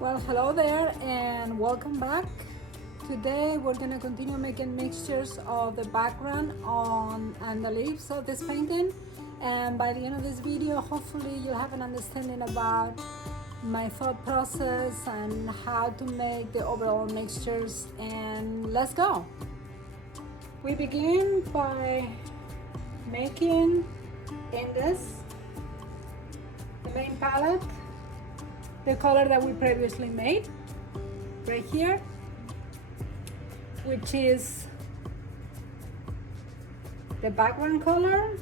Well, hello there and welcome back. Today we're going to continue making mixtures of the background on and the leaves of this painting. And by the end of this video, hopefully you'll have an understanding about my thought process and how to make the overall mixtures. And let's go. We begin by making in the main palette, the color that we previously made right here, which is the background color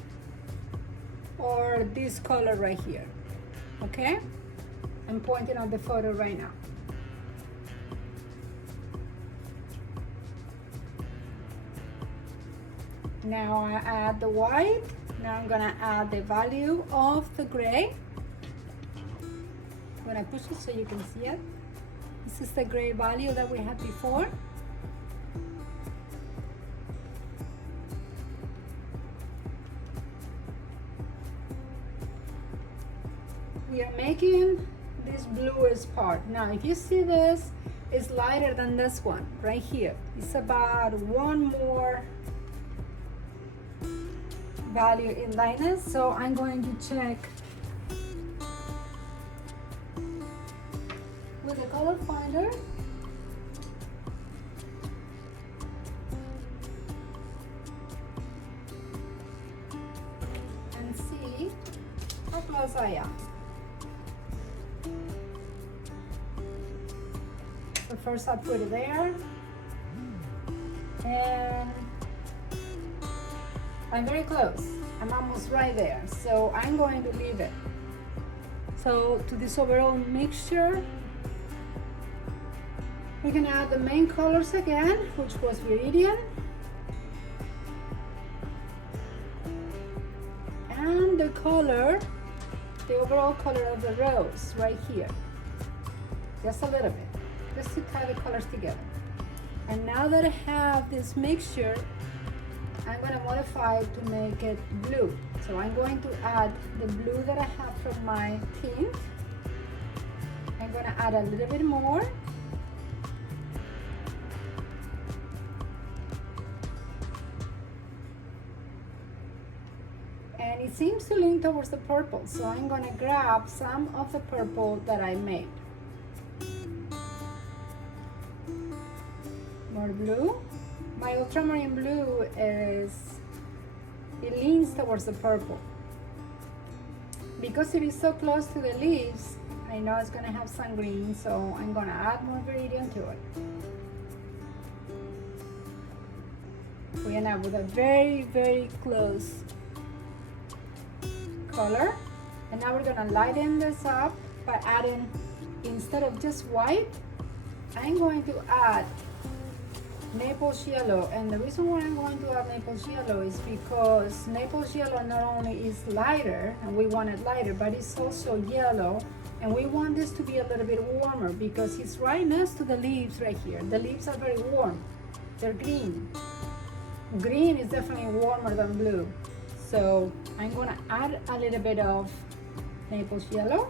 or this color right here. Okay, I'm pointing at the photo right now. Now I add the white. Now I'm gonna add the value of the gray. When I push it so you can see it, this is the gray value that we had before. We are making this bluest part. Now if you see this, it's lighter than this one right here. It's about one more value in lightness, so I'm going to check with a color finder and see how close I am. So first I put it there and I'm very close. I'm almost right there, so I'm going to leave it. So to this overall mixture, we can add the main colors again, which was Viridian, and the color, the overall color of the rose right here, just a little bit, just to tie the colors together. And now that I have this mixture, I'm going to modify it to make it blue. So I'm going to add the blue that I have from my tint. I'm going to add a little bit more. And it seems to lean towards the purple, so I'm going to grab some of the purple that I made. More blue. My ultramarine blue it leans towards the purple. Because it is so close to the leaves, I know it's going to have some green, so I'm going to add more Viridian to it. We end up with a very, very close color. And now we're going to lighten this up by adding, instead of just white, I'm going to add Naples yellow. And the reason why I'm going to add Naples yellow is because Naples yellow not only is lighter, and we want it lighter, but it's also yellow, and we want this to be a little bit warmer because it's right next to the leaves right here. The leaves are very warm. They're green. Green is definitely warmer than blue. So I'm going to add a little bit of Naples yellow.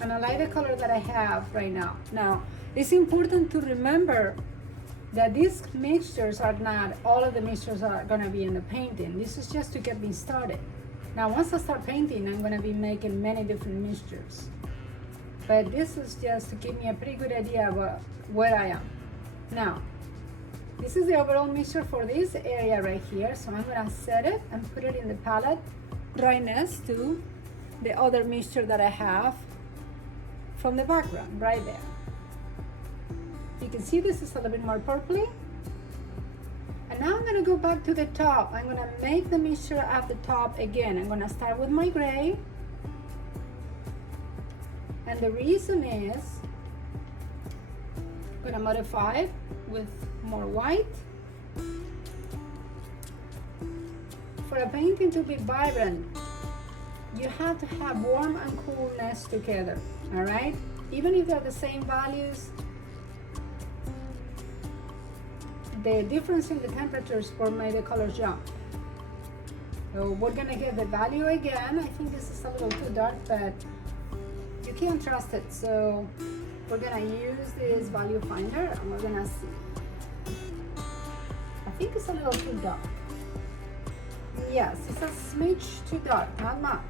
And I like the color that I have right now. Now, it's important to remember that these mixtures are not, all of the mixtures are gonna be in the painting. This is just to get me started. Now, once I start painting, I'm gonna be making many different mixtures. But this is just to give me a pretty good idea about where I am. Now, this is the overall mixture for this area right here. So I'm gonna set it and put it in the palette right next to the other mixture that I have from the background right there. You can see this is a little bit more purpley. And now I'm gonna go back to the top. I'm gonna make the mixture at the top again. I'm gonna start with my gray. And the reason is, I'm gonna modify it with more white. For a painting to be vibrant, you have to have warm and coolness together, all right? Even if they're the same values, the difference in the temperatures will make the colors jump. So we're gonna get the value again. I think this is a little too dark, but you can't trust it. So we're gonna use this value finder and we're gonna see. I think it's a little too dark. Yes, it's a smidge too dark, not much.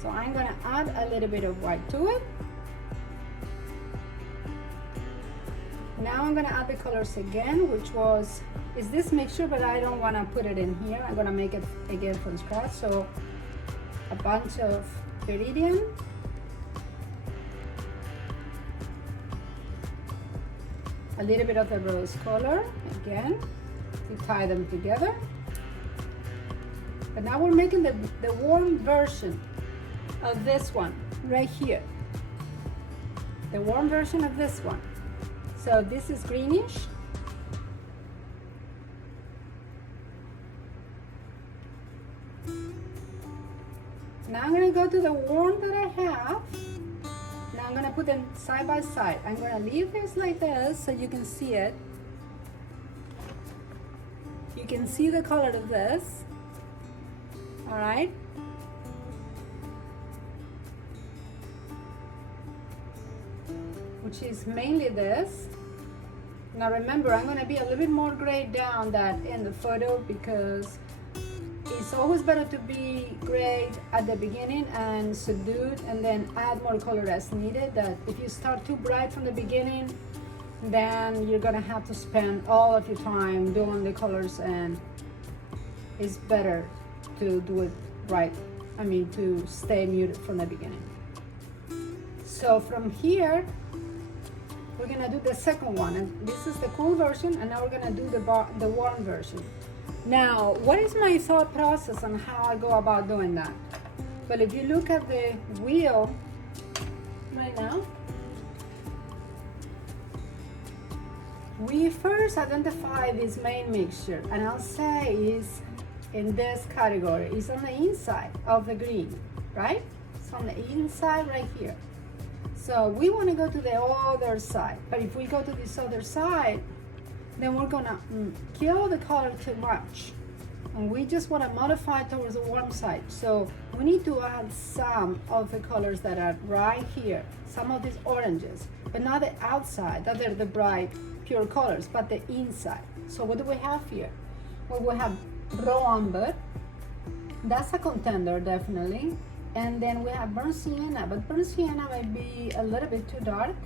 So I'm gonna add a little bit of white to it. Now I'm gonna add the colors again, which is this mixture, but I don't wanna put it in here. I'm gonna make it again from scratch. So a bunch of Viridian, a little bit of the rose color, again, to tie them together. But now we're making the warm version of this one right here. The warm version of this one. So this is greenish. Now I'm gonna go to the warm that I have. Now I'm gonna put them side by side. I'm gonna leave this like this so you can see it. You can see the color of this. All right. Which is mainly this. Now remember, I'm gonna be a little bit more grayed down than in the photo because it's always better to be grayed at the beginning and subdued and then add more color as needed. That if you start too bright from the beginning, then you're gonna have to spend all of your time doing the colors, and it's better to do it right. I mean, to stay muted from the beginning. So from here, we're gonna do the second one, and this is the cool version, and now we're gonna do the warm version. Now, what is my thought process on how I go about doing that? Well, if you look at the wheel right now, we first identify this main mixture, and I'll say is in this category. It's on the inside of the green, right? It's on the inside right here. So we want to go to the other side, but if we go to this other side, then we're gonna kill the color too much, and we just want to modify towards the warm side. So we need to add some of the colors that are right here, some of these oranges, but not the outside, that are the bright pure colors, but the inside. So what do we have here? Well, we have raw umber. That's a contender, definitely. And then we have burnt sienna, but burnt sienna might be a little bit too dark.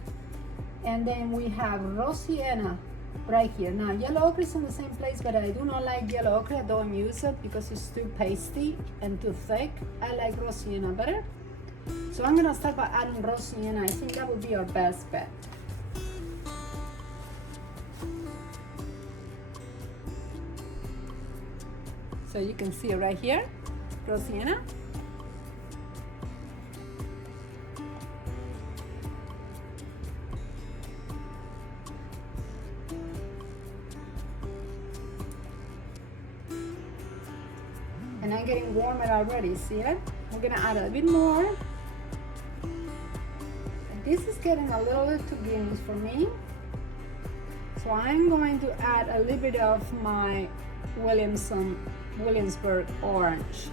And then we have raw sienna right here. Now, yellow ochre is in the same place, but I do not like yellow ochre. I don't use it because it's too pasty and too thick. I like raw sienna better. So I'm gonna start by adding raw sienna. I think that would be our best bet. So you can see it right here, raw sienna. And I'm getting warmer already, see it? I'm gonna add a bit more. This is getting a little bit too greenish for me. So I'm going to add a little bit of my Williamsburg orange.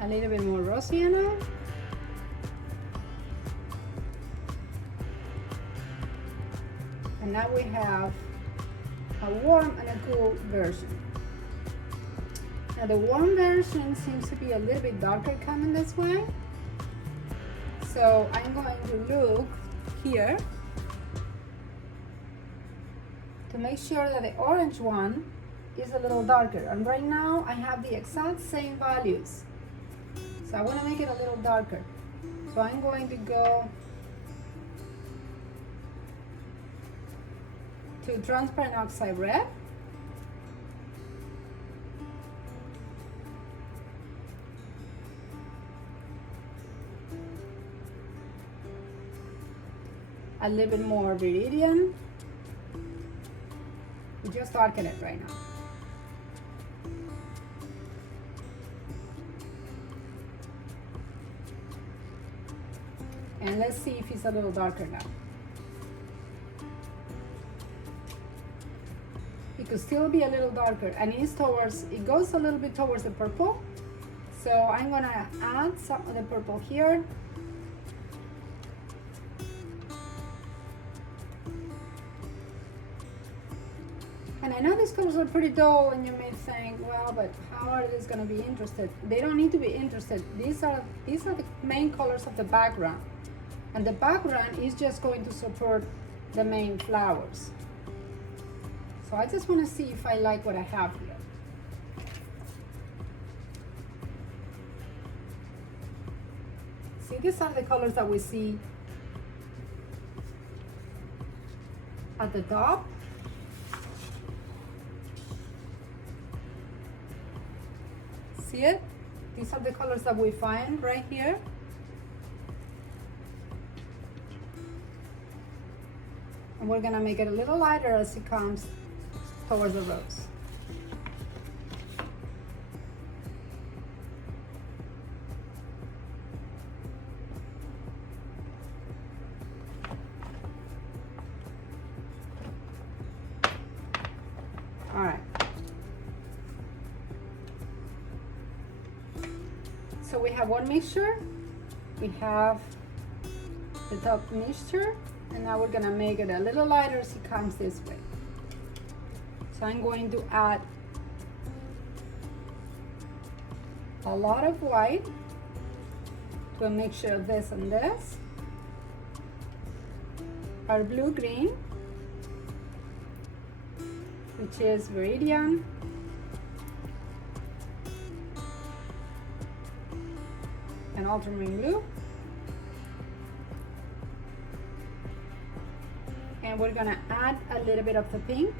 A little bit more raw sienna. And now we have a warm and a cool version. Now the warm version seems to be a little bit darker coming this way. So I'm going to look here to make sure that the orange one is a little darker. And right now I have the exact same values. So I want to make it a little darker. So I'm going to go to transparent oxide red. A little bit more Viridian. We just darken it right now. And let's see if it's a little darker now. It could still be a little darker, and it goes a little bit towards the purple. So I'm gonna add some of the purple here. And I know these colors are pretty dull, and you may think, well, but how are these gonna be interested? They don't need to be interested. These are the main colors of the background. And the background is just going to support the main flowers. So I just wanna see if I like what I have here. See, these are the colors that we see at the top. See it? These are the colors that we find right here. And we're gonna make it a little lighter as it comes towards the rose. All right. So we have one mixture, we have the top mixture, and now we're gonna make it a little lighter as it comes this way. So I'm going to add a lot of white to a mixture of this and this. Our blue-green, which is Viridian, and ultramarine blue. And we're gonna add a little bit of the pink.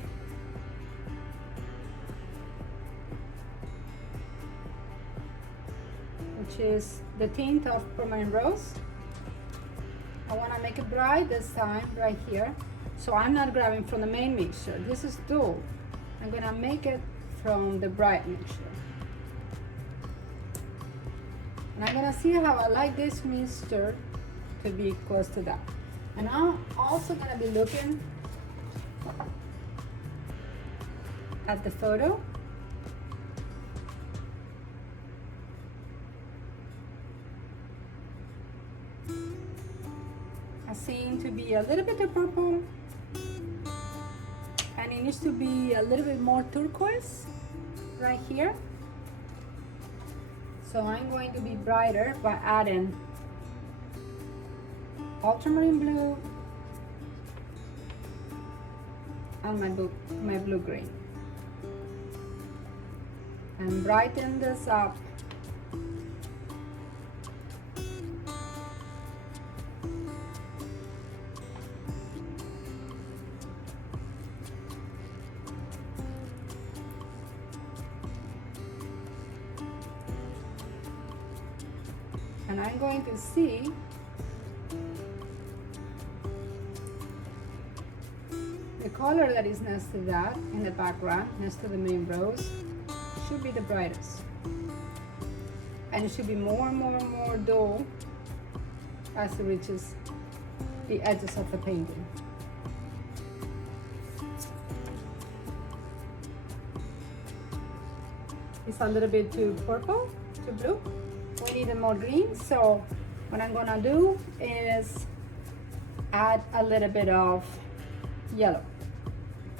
Which is the tint of permanent rose. I wanna make it bright this time, right here. So I'm not grabbing from the main mixture. This is dull. I'm gonna make it from the bright mixture. And I'm gonna see how I like this mixture to be close to that. And I'm also gonna be looking at the photo. I seem to be a little bit of purple, and it needs to be a little bit more turquoise right here. So I'm going to be brighter by adding ultramarine blue and my blue-green. And brighten this up. And I'm going to see the color that is next to that in the background, next to the main rose, should be the brightest. And it should be more and more and more dull as it reaches the edges of the painting. It's a little bit too purple, too blue. We need more green, so what I'm gonna do is add a little bit of yellow,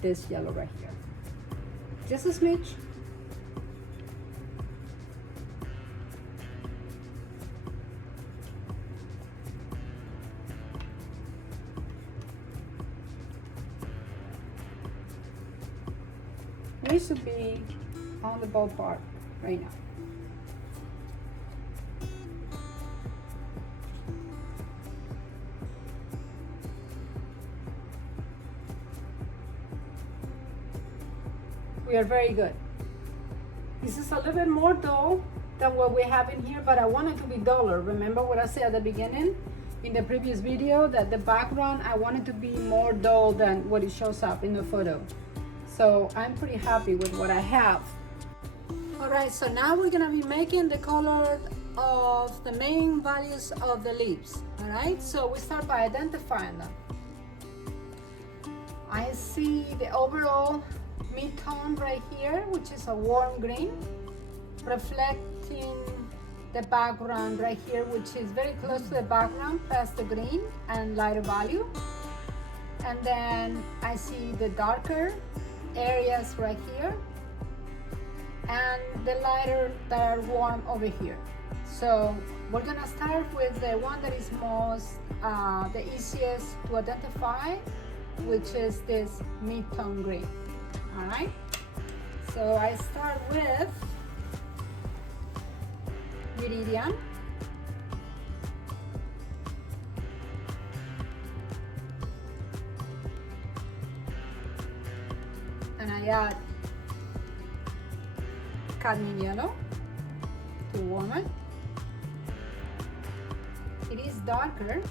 this yellow right here, just a smidge. We should be on the ballpark right now. We are very good. This is a little bit more dull than what we have in here, but I want it to be duller. Remember what I said at the beginning in the previous video, that the background, I want it to be more dull than what it shows up in the photo. So I'm pretty happy with what I have. All right, so now we're gonna be making the color of the main values of the leaves. All right, so we start by identifying them. I see the overall mid-tone right here, which is a warm green, reflecting the background right here, which is very close to the background, past the green and lighter value. And then I see the darker areas right here and the lighter that are warm over here. So we're gonna start with the one that is most, the easiest to identify, which is this mid-tone green. All right, so I start with Viridian. And I add cadmium yellow to warm it. It is darker.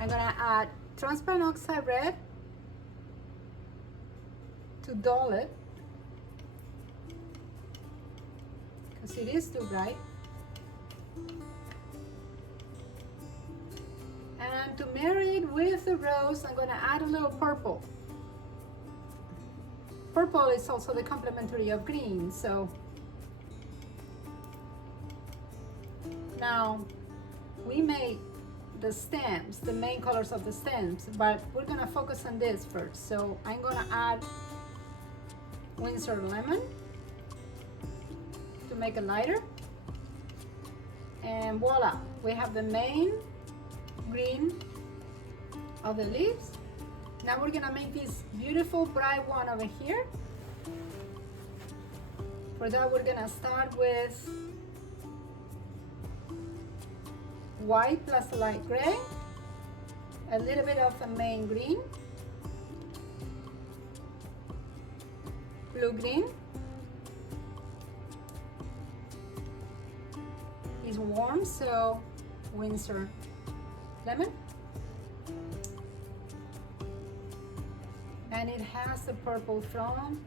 I'm gonna add transparent oxide red to dull it, because it is too bright. And to marry it with the rose, I'm gonna add a little purple. Purple is also the complementary of green, so now we made the stems, the main colors of the stems, but we're gonna focus on this first. So I'm gonna add Winsor lemon to make it lighter, and voila, we have the main green of the leaves. Now we're gonna make this beautiful bright one over here. For that, we're gonna start with white plus a light gray, a little bit of the main green, blue green is warm, so Winsor lemon, and it has the purple from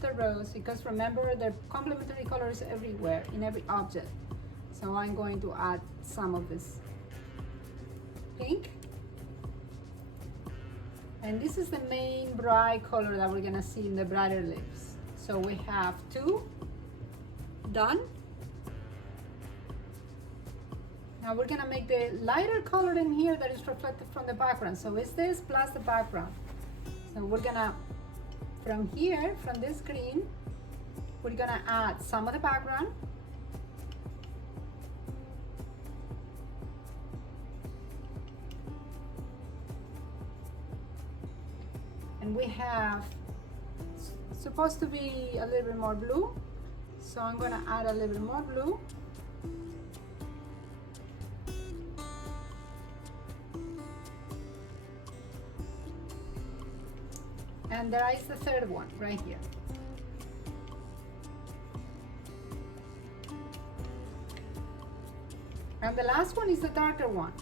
the rose, because remember, the complementary colors everywhere in every object. So I'm going to add some of this pink, and this is the main bright color that we're gonna see in the brighter leaves. So we have two done. Now we're gonna make the lighter color in here that is reflected from the background. So it's this plus the background. So we're gonna, from here, from this green, we're gonna add some of the background. And we have supposed to be a little bit more blue, so I'm gonna add a little bit more blue. And there is the third one right here. And the last one is the darker one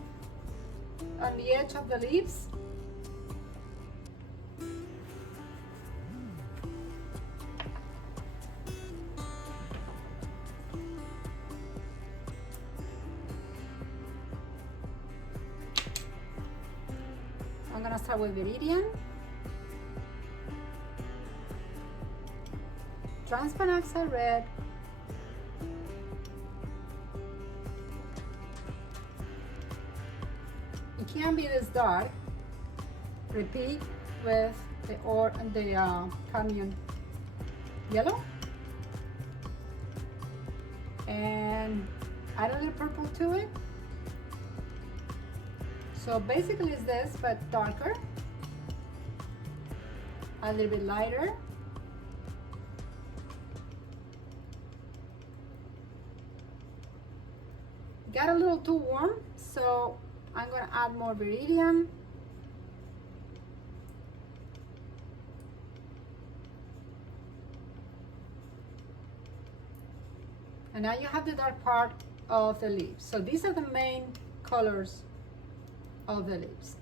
on the edge of the leaves. I'm gonna start with Viridian, transparent oxide red, it can be this dark. Repeat with the cadmium yellow, and add a little purple to it. So basically it's this, but darker, a little bit lighter. Got a little too warm, so I'm gonna add more Viridian. And now you have the dark part of the leaves. So these are the main colors of the leaves.